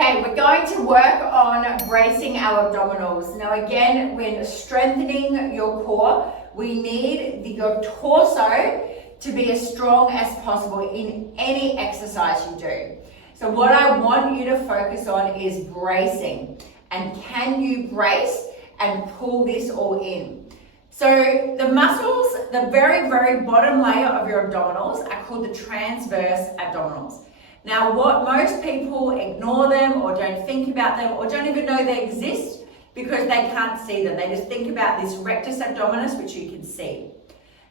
Okay, we're going to work on bracing our abdominals. Now again, when strengthening your core, we need your torso to be as strong as possible in any exercise you do. So what I want you to focus on is bracing. And can you brace and pull this all in? So the muscles, the very, very bottom layer of your abdominals are called the transverse abdominals. Now, what most people ignore them or don't think about them or don't even know they exist because they can't see them. They just think about this rectus abdominis, which you can see.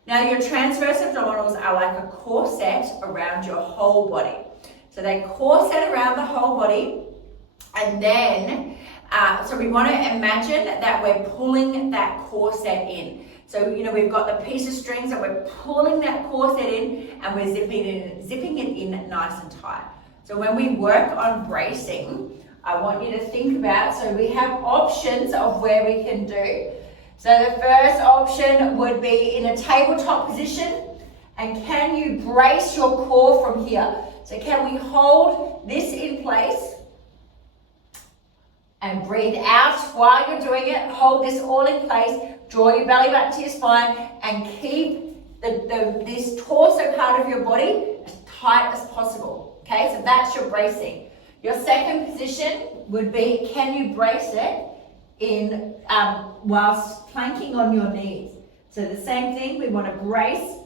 Now, your transverse abdominals are like a corset around your whole body. So they corset around the whole body, and then, so we want to imagine that we're pulling that corset in. So, we've got the piece of strings that we're pulling that corset in and we're zipping it in nice and tight. So when we work on bracing, I want you to think about, so we have options of where we can do. So the first option would be in a tabletop position. And can you brace your core from here? So can we hold this in place and breathe out while you're doing it? Hold this all in place. Draw your belly button to your spine and keep this torso part of your body as tight as possible. Okay, so that's your bracing. Your second position would be, can you brace it in whilst planking on your knees? So the same thing, we want to brace.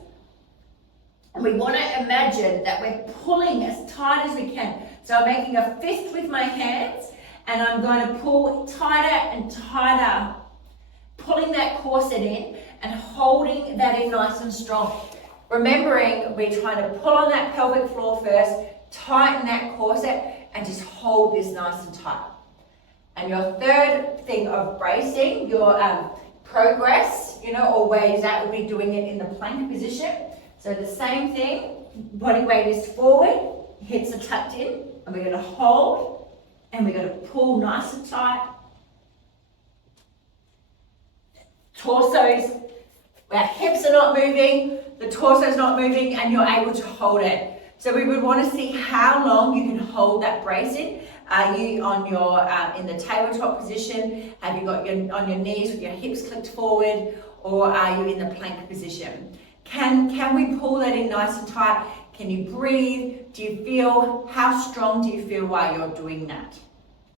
And we want to imagine that we're pulling as tight as we can. So I'm making a fist with my hands and I'm going to pull tighter and tighter, pulling that corset in and holding that in nice and strong. Remembering we're trying to pull on that pelvic floor first, tighten that corset and just hold this nice and tight. And your third thing of bracing, your progress, or ways that would be doing it in the plank position. So the same thing, body weight is forward, hips are tucked in, and we're going to hold, and we're going to pull nice and tight. Torsos, our hips are not moving, the torso's not moving, and you're able to hold it. So we would want to see how long you can hold that bracing. Are you on your in the tabletop position? Have you got on your knees with your hips clicked forward, or are you in the plank position? Can we pull that in nice and tight? Can you breathe? How strong do you feel while you're doing that?